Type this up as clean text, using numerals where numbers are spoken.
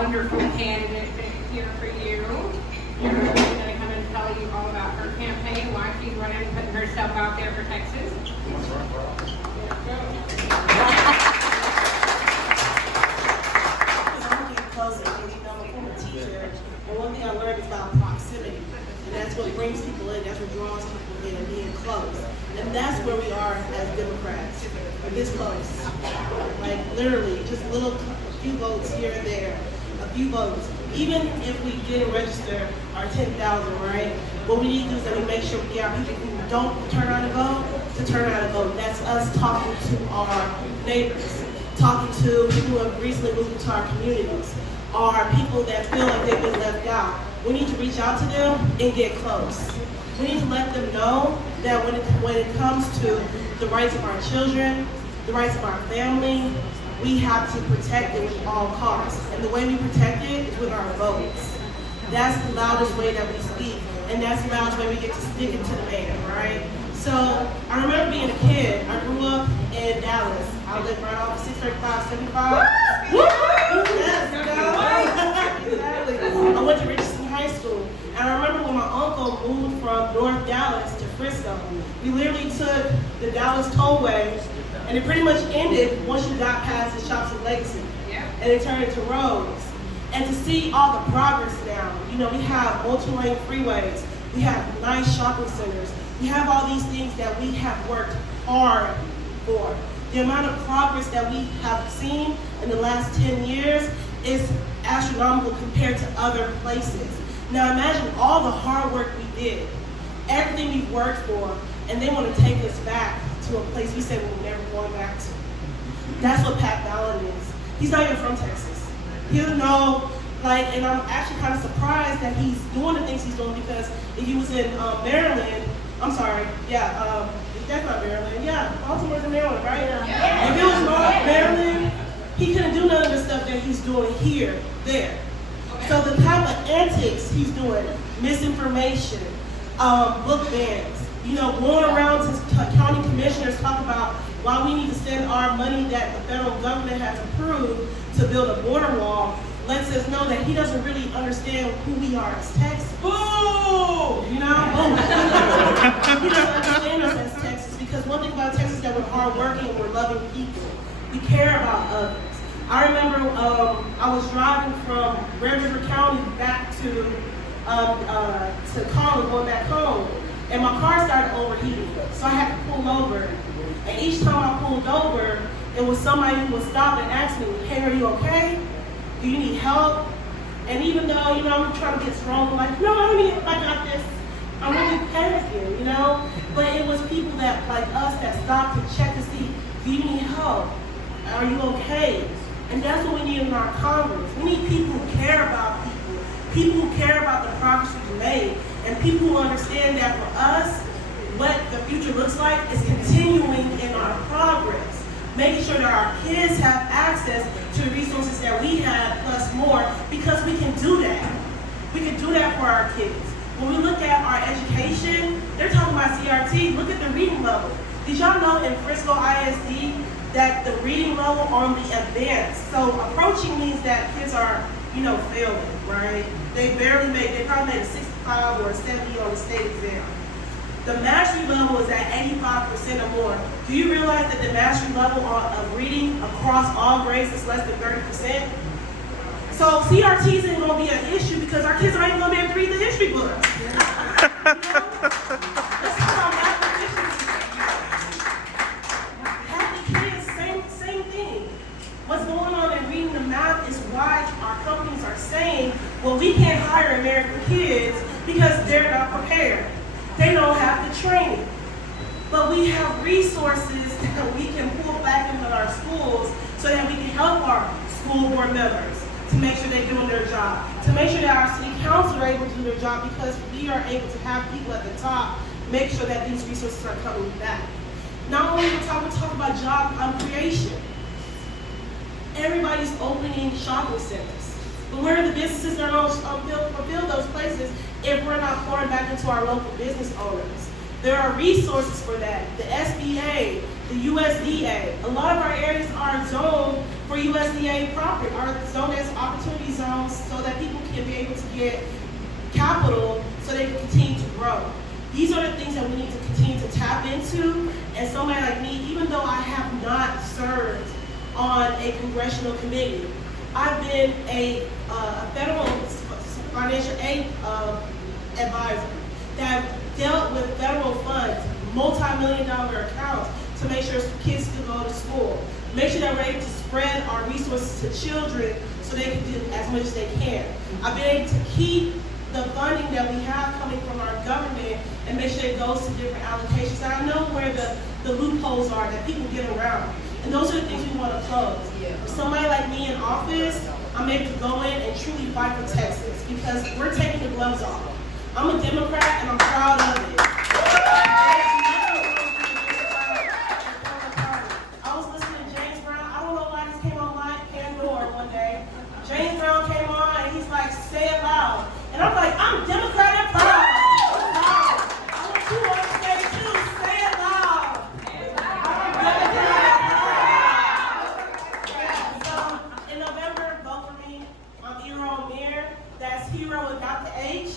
wonderful candidate here for you. You're going to come and tell you all about her campaign, why she's running, putting herself out there for Texas. And one thing I learned is about proximity. And that's what brings people in, that's what draws people in, and being close. And that's where we are as Democrats. We're this close. Like literally, just a few votes here and there, a few votes. Even if we didn't register our 10,000, right? What we need to do is that we make sure we get our people who don't turn out and vote to turn out and vote. That's us talking to our neighbors, talking to people who have recently moved into our communities, are people that feel like they've been left out. We need to reach out to them and get close. We need to let them know that when it comes to the rights of our children, the rights of our family, we have to protect it with all costs. And the way we protect it is with our votes. That's the loudest way that we speak, and that's the loudest way we get to stick it to the man, right? So I remember being a kid. I grew up in Dallas. I lived right off 635, 75. Yes, exactly. I went to Richardson High School, and I remember when my uncle moved from North Dallas to Frisco. We literally took the Dallas tollway, and it pretty much ended once you got past the Shops of Legacy, and it turned into roads. And to see all the progress now, we have multi-lane freeways, we have nice shopping centers, we have all these things that we have worked hard for. The amount of progress that we have seen in the last 10 years is astronomical compared to other places. Now imagine all the hard work we did, everything we've worked for, and they want to take us back to a place we said we were never going back to. That's what Pat Ballard is. He's not even from Texas. He'll know, and I'm actually kind of surprised that he's doing the things he's doing, because if he was in Maryland, I'm sorry, that's not Maryland, Baltimore's in Maryland, right? If it was Maryland, he couldn't do none of the stuff that he's doing there. So the type of antics he's doing, misinformation, book bans, going around to county commissioners talk about why we need to send our money that the federal government has approved to build a border wall, lets us know that he doesn't really understand who we are as Texans. Boo! He doesn't understand us as Texans, because one thing about Texas is that we're hardworking and we're loving people. We care about others. I remember I was driving from Red River County back to Collin, going back home, and my car started overheating, so I had to pull over. And each time I pulled over, it was somebody who would stop and ask me, "Hey, are you okay? Do you need help?" And even though, I'm trying to get strong, I'm like, "No, I don't need it. I got this." I'm really panicking, But it was people that, like us, that stopped to check to see, do you need help? Are you okay? And that's what we need in our Congress. We need people who care about people who care about the progress we've made, and people who understand that for us, what the future looks like is continuing in our progress, making sure that our kids have access to the resources that we have plus more, because we can do that. We can do that for our kids. When we look at our education, they're talking about CRT. Look at the reading level. Did y'all know in Frisco ISD that the reading level on the advanced, so approaching means that kids are, failing, right? They probably made a 65 or a 70 on the state exam. The mastery level is at 85% or more. Do you realize that the mastery level of reading across all grades is less than 30%? So CRT isn't going to be an issue because our kids aren't even going to be able to read the history books. Let's talk about mathematicians. Happy kids, same thing. What's going on in reading the math is why our companies are saying, well, we can't hire American kids because they're not prepared. They don't have the training. But we have resources that we can pull back into our schools so that we can help our school board members to make sure they're doing their job, to make sure that our city council are able to do their job, because we are able to have people at the top make sure that these resources are coming back. Not only we talk about job creation. Everybody's opening shopping centers. But where are the businesses that are going to fulfill those places if we're not pouring back into our local business owners? There are resources for that. The SBA, the USDA. A lot of our areas are zoned for USDA property, our zone as opportunity zones, so that people can be able to get capital so they can continue to grow. These are the things that we need to continue to tap into, and somebody like me, even though I have not served on a congressional committee, I've been a federal financial aid advisor that dealt with federal funds, multi-million-dollar accounts, to make sure kids can go to school, make sure that we're able to spread our resources to children so they can do as much as they can. I've been able to keep the funding that we have coming from our government and make sure it goes to different allocations. And I know where the loopholes are that people get around. And those are the things we want to close. For somebody like me in office, I'm able to go in and truly fight for Texas because we're taking the gloves off. I'm a Democrat and I'm proud of it. I was listening to James Brown. I don't know why this came on Pandora one day. James Brown came on and he's like, say it loud. And I'm like, I'm Democrat and proud. I want you on the stage too. Say it loud. I'm Democrat and proud. So in November, vote for me. I'm Omere. That's hero without the H.